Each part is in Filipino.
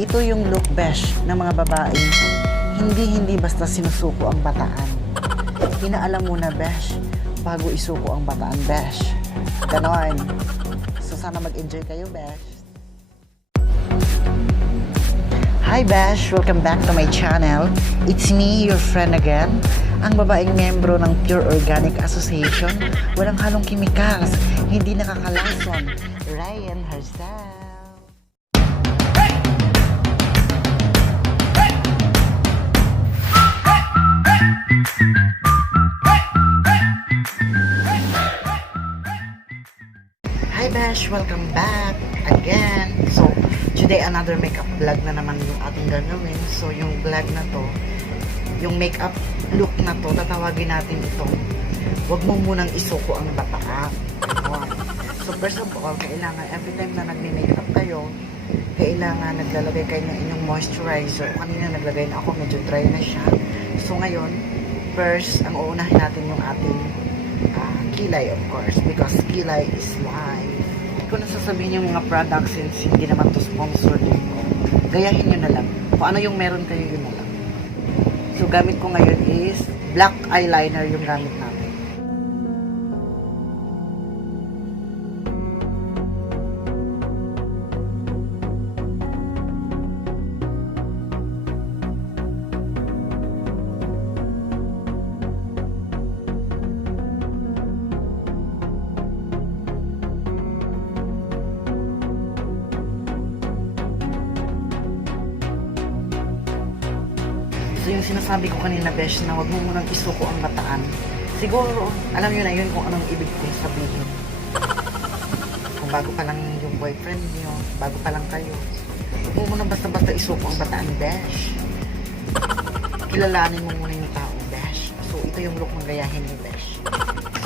Ito yung look besh ng mga babaeng hindi basta sinusuko ang bataan. Pinaalam muna besh bago isuko ang bataan besh. Ganon. So sana mag-enjoy kayo besh. Hi besh! Welcome back to my channel. It's me, your friend again. Ang babaeng membro ng Pure Organic Association. Walang halong chemicals. Hindi nakakalason. Ryan herself. Hi Besh! Welcome back again! So, today another makeup vlog na naman yung ating gagawin. So, yung vlog na to, yung makeup look na to, tatawagin natin itong huwag mo munang isuko ang bataan. So, first of all, kailangan every time na nagme-makeup kayo, kailangan naglalagay kayo ng inyong moisturizer. Kanina naglagay na ako, medyo dry na siya. So, ngayon, first, ang uunahin natin yung ating kilay, of course, because kilay is life. Hindi ko nasasabihin yung mga products since hindi naman to sponsored. Gayahin nyo na lang. Kung ano yung meron kayo, yun na lang. So, gamit ko ngayon is black eyeliner yung gamit natin. So, yung sinasabi ko kanina, besh, na wag mo munang isuko ang bataan. Siguro, alam nyo na yun kung anong ibig kong sabihin. Kung bago pa lang yung boyfriend nyo, bago pa lang kayo, wag mo munang basta-basta isuko ang bataan, besh. Kilalanin mo muna yung tao, besh. So, ito yung look ng gayahin ni besh.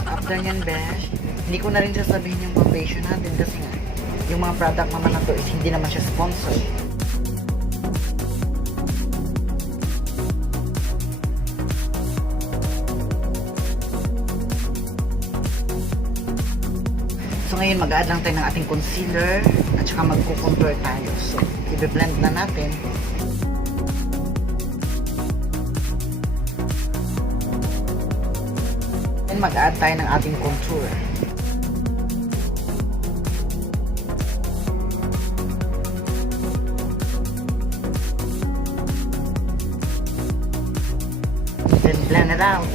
After nyan, besh, hindi ko na rin sasabihin yung foundation natin kasi nga, yung mga product naman na to is hindi naman siya sponsored. So, ngayon mag-add lang tayo ng ating concealer at saka magko-contour tayo. So, i-blend na natin. And mag-add tayo ng ating contour. Then blend it out.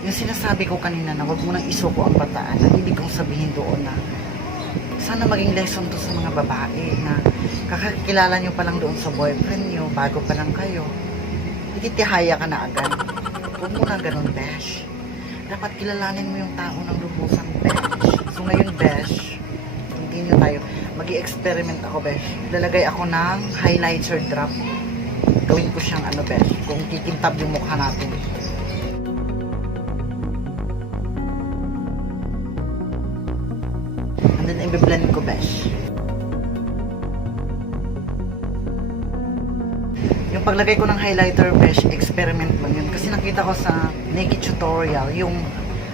Yung sinasabi ko kanina na wag mo nang isuko ang bataan, ang ibig kong sabihin doon na sana maging lesson to sa mga babae na kakakilala nyo pa lang doon sa boyfriend nyo, bago pa lang kayo, ititihaya ka na agad. Huwag mo na ganun, besh. Dapat kilalanin mo yung tao ng lubusan, besh. So ngayon, besh, hindi nyo tayo, mag-i-experiment ako, besh. Lalagay ako ng highlighter drop. Gawin ko siyang ano, besh, kung kikintab yung mukha natin. And then, i-blend ko, besh. Yung paglagay ko ng highlighter, besh, experiment lang yun. Kasi nakita ko sa Naked tutorial, yung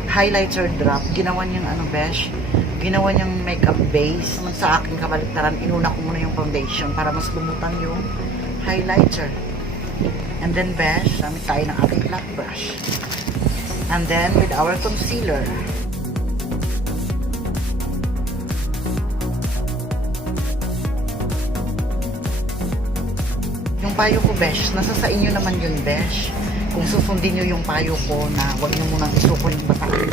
highlighter drop, ginawa niyang ano, besh, ginawa niyang makeup base. Naman sa akin kabaliktaran, inuna ko muna yung foundation para mas lumutan yung highlighter. And then, besh, gamit tayo ng ating black brush. And then, with our concealer. Yung payo ko, besh, nasa sa inyo naman yun, besh. Kung susundin nyo yung payo ko na wag nyo munang isuko yung bataan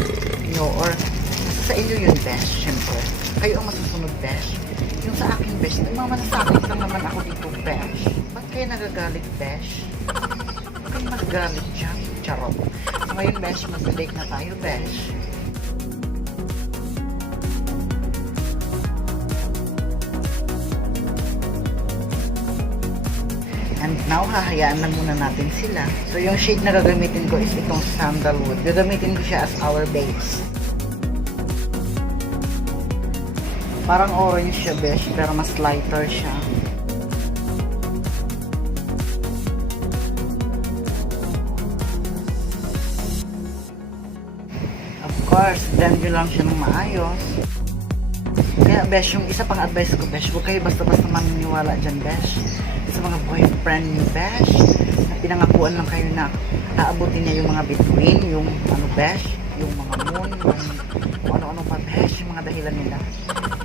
nyo, or nasa sa inyo yun, besh, syempre. Kayo ang masusunod, besh. Yung sa akin, besh, nagmamasasakit lang naman ako dito, besh. Ba't kayo nagagalit, besh? Ba't kayo magagalit dyan? Charot. So ngayon, besh, mag-bake na tayo, besh. And now, hahayaan lang muna natin sila. So, yung shade na gagamitin ko is itong sandalwood. Gagamitin ko siya as our base. Parang orange siya, besh, pero mas lighter siya. course, then nyo lang siya ng maayos. Kaya, besh, yung isa pang advice ko, besh, huwag kayo basta-basta maniniwala dyan, besh. Sa mga boyfriend ni besh, na pinangakuan lang kayo na aabutin niya yung mga between, yung ano, besh, yung mga moon, yung kung ano-ano pa, besh, yung mga dahilan nila.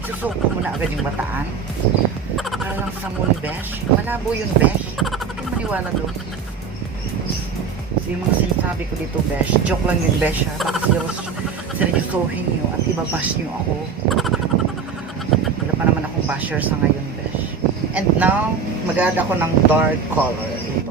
Susuko mo na agad yung bataan. Para lang sa moon, besh. Malabo yun, besh. Huwag kayo maniwala doon. So, yung mga sinasabi ko dito, besh, joke lang yun, besh, ha? Baka seryosohin nyo at ibabash nyo ako. Wala pa naman akong basher sa ngayon, besh. And now, mag-add ako ng dark color. Ito.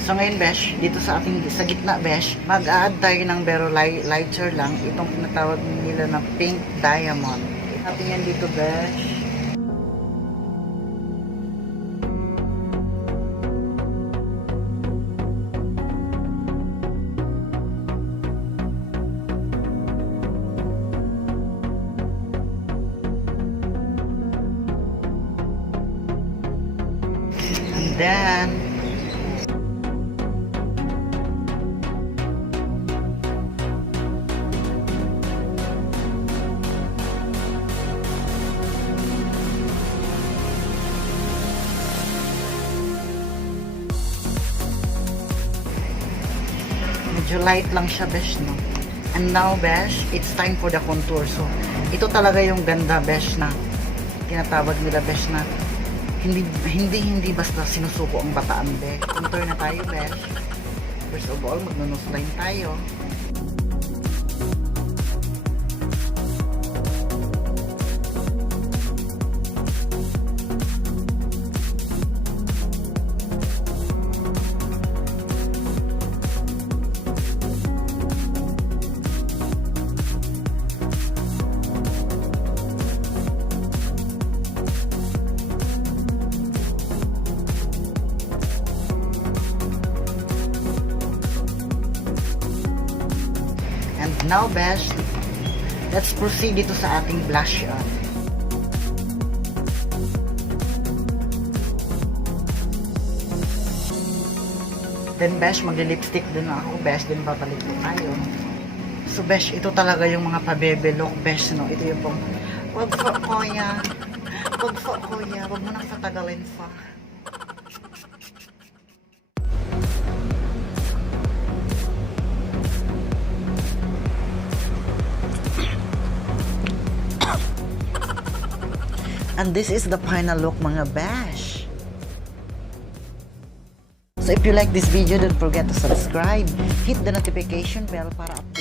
So ngayon, besh, dito sa ating sa gitna, besh, mag-add tayo ng pero lighter lang. Itong tinatawag nila na pink diamond. Natin yan dito, besh. Then, medyo light lang siya, besh, no? And now, besh, it's time for the contour. So, ito talaga yung ganda, besh, na tinatawag nila, besh, na hindi basta sinusuko ang bataan, be. Contour na tayo, besh. First of all, mag-nose line tayo. Now, besh, let's proceed dito sa ating blush on. Then, besh, mag-lipstick din ako, besh, din babalik din tayo. So, besh, ito talaga yung mga pabebe-look, besh, no? Ito yung pong, wag po, kuya. Wag po, kuya. Wag mo nang patagalin pa. And this is the final look, mga bash. So if you like this video, don't forget to subscribe, hit the notification bell para update